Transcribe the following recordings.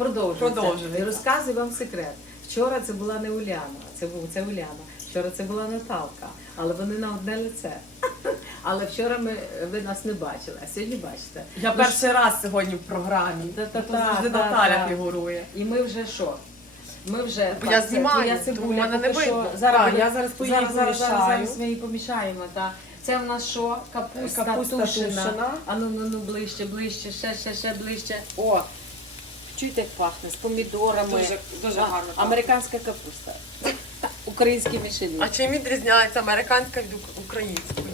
Продовжується. Продовжується. І розказую вам секрет. Вчора це була не Уляна, це був це Уляна. Вчора це була Наталка, але вони на одне лице. Але вчора ми ви нас не бачили, а сьогодні бачите. Я Ну, перший раз сьогодні в програмі. Та-та-та, Тут завжди та-та. Наталя фігурує. І ми вже що? Ми вже Бо я знімаю, тому цибуля, мене не видно. Зараз, я зараз по її зараз, зараз, зараз, зараз ми її помішаємо. Та. Це в нас що? Капуста, Капуста тушена. тушена. А ну, ну, ну, ближче, ближче, ще, ще, ще ближче. О, чуєте, як пахне, з помідорами. Дуже- дуже гарно. Американська капуста. Українські мішелі. А чим відрізняється американська від української?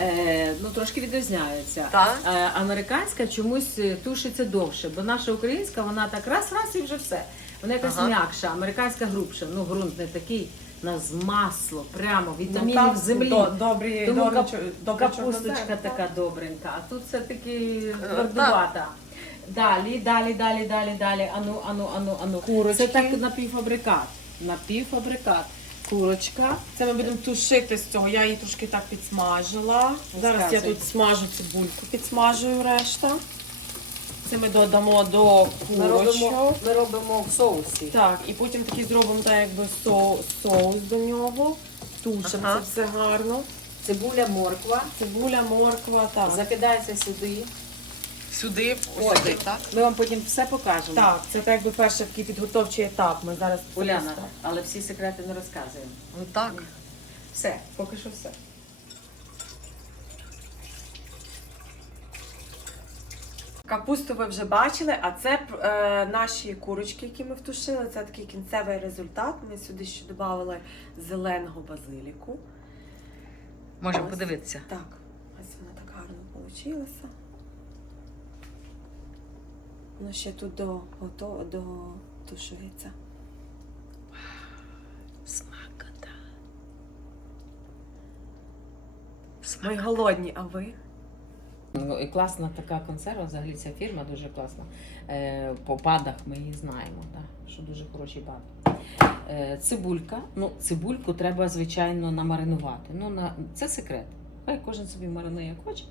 Е, ну, трошки відрізняються. Так? Е, американська чомусь е, тушиться довше, бо наша українська, вона так раз, раз і вже все. Вона якась Ага. м'якша, американська грубша. Ну, ґрунт не такий, нас масло, прямо, Ну, в землі. до- Добрі, Тому добрі, кап- добрі Капусточка чорноземи. така добренька, а тут все-таки Е, твердувата. Далі, далі, далі, далі, далі. Ану, ану, ану, ану. Курочки. Це так напівфабрикат. Напівфабрикат. Курочка. Це ми будемо тушити з цього. Я її трошки так підсмажила. Зараз я Розказуй. тут смажу цибульку, підсмажую решта. Це ми додамо до Ми робимо, курочок. ми робимо в соусі. Так, і потім такий зробимо так, якби соус, соус до нього. Тушимо Ага. це все гарно. Цибуля, морква. Цибуля, морква, так. Закидається сюди. Сюди, Ось. сюди, так? Ми вам потім все покажемо. Так, це так якби перший такий підготовчий етап. Ми зараз Уляна, просто- але всі секрети не розказуємо. Ну так. Все, поки що все. Капусту ви вже бачили, а це е, наші курочки, які ми втушили. Це такий кінцевий результат. Ми сюди ще додали зеленого базиліку. Можемо Ось. подивитися. Так, ось вона так гарно вийшла. Воно ще тут до, ото, до тушується. Смакота. Ми голодні, а ви? Ну, і класна така консерва, взагалі ця фірма дуже класна. Е, по падах ми її знаємо, да, що дуже хороший бад. Е, цибулька. Ну, цибульку треба, звичайно, намаринувати. Ну, на, це секрет. Хай кожен собі маринує як хоче.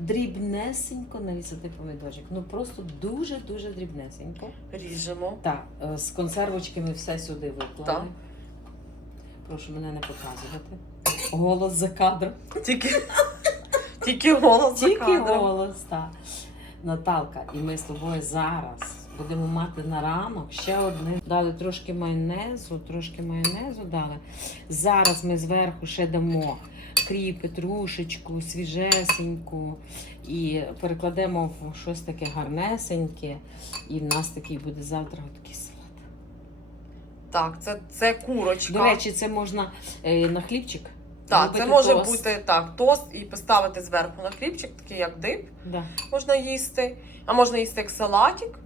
Дрібнесенько нарізати помідорчик. Ну просто дуже-дуже дрібнесенько. Ріжемо. Так, е, з консервочки ми все сюди виклали. Прошу мене не показувати. Голос за кадром. Тільки, тільки голос за кадром. голос, так. Наталка, і ми з тобою зараз будемо мати на ранок ще одне. Дали трошки майонезу, трошки майонезу дали. Зараз ми зверху ще дамо кріп, петрушечку, свіжесеньку і перекладемо в щось таке гарнесеньке. І в нас такий буде завтра такий салат. Так, це, це курочка. До речі, це можна е, на хлібчик. так, це може тост. бути так, тост і поставити зверху на хлібчик, такий як дип. Да. Можна їсти. А можна їсти як салатик.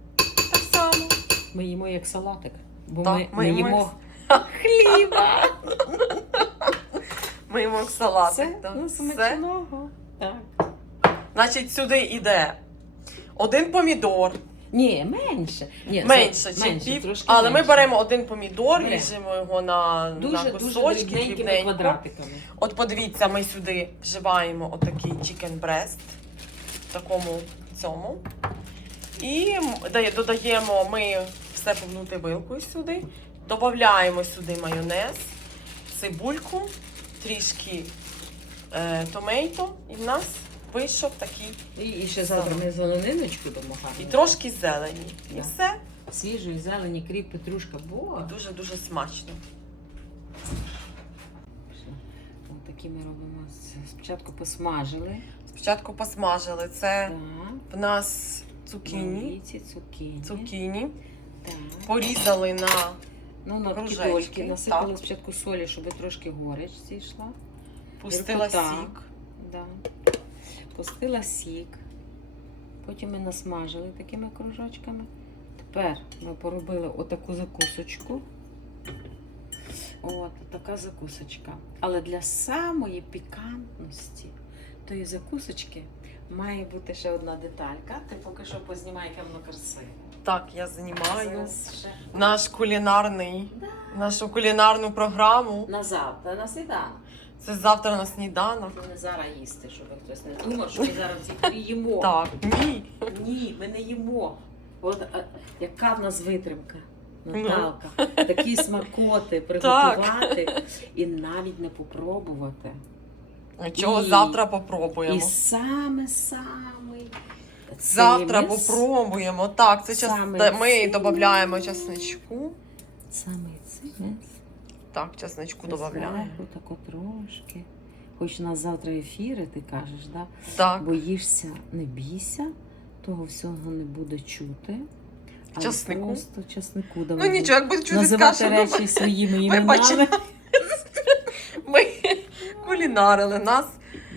Так само. Ми їмо як салатик, бо Так, ми, ми їмо як хліба. Ми їмо як салатик. Це так. ну, Все. смачного. Так. Значить, сюди йде один помідор, Ні, менше. Ні, менше, це- чим пів. трошки Але ми беремо один помідор, Беремо. ріжемо його на, на дуже, дуже кусочки, дрібненькими дрібненько. квадратиками. От подивіться, ми сюди вживаємо отакий chicken breast в такому цьому. І м- дає- додаємо ми все погнути вилкою сюди. Додаємо сюди майонез, цибульку, трішки е, томейто. І в нас вийшов такий. І, і ще завтра ми зелениночку дамо І трошки зелені. І Да. все. Свіжої зелені, кріп, петрушка. Бо. Дуже-дуже смачно. Ось такі ми робимо. З- Спочатку посмажили. Спочатку посмажили. Це Так. в нас цукіні. Цукіні. Цукіні. Так. Порізали на Ну, на такі дольки. Насипали так. спочатку солі, щоб трошки горіч зійшла. пустила Гіркота. сік. Да. Пустила сік. Потім ми насмажили такими кружочками. Тепер ми поробили отаку закусочку. От, така закусочка. Але для самої пікантності тої закусочки має бути ще одна деталька. Ти поки що познімай, яке воно красиве. Так, я знімаю наш кулінарний, нашу кулінарну програму. на завтра, на сніданок. Це завтра на сніданок. Ми не зараз їсти, щоб хтось не думав, що ми зараз ці їмо. Так, ні. Ні, ми не їмо. От а, яка в нас витримка, Ну. Наталка. Такі смакоти приготувати і навіть не попробувати. Нічого, І- завтра І саме саме Завтра цими попробуємо. Так, це час... Саме ми додаємо часничку. Саме цими Так, часничку додаємо. тако трошки. Хоч у нас завтра ефіри, ти кажеш, да? Так. боїшся, не бійся, того всього не буде чути. але Часнику? Просто часнику Ну нічого, як буде чути, Називати скажемо. речі своїми Ми іменами. починаємо. Ми кулінарили нас.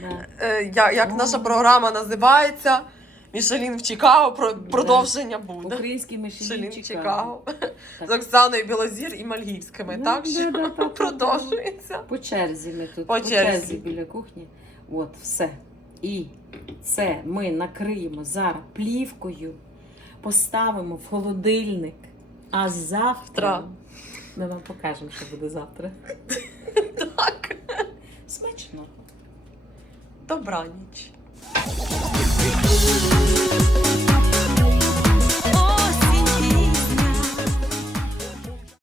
Да. Е, я- як наша програма називається? Мішелін в Чикаго. Про- Продовження буде. Український Мішелін в Чикаго. З Оксаною Білозір і Мальгівськими. Да, Так що продовжується. По черзі ми тут, По черзі. біля кухні. От, все. І це ми накриємо зараз плівкою, поставимо в холодильник. А завтра Тра. ми вам покажемо, що буде завтра. Так. Смачно. Добраніч.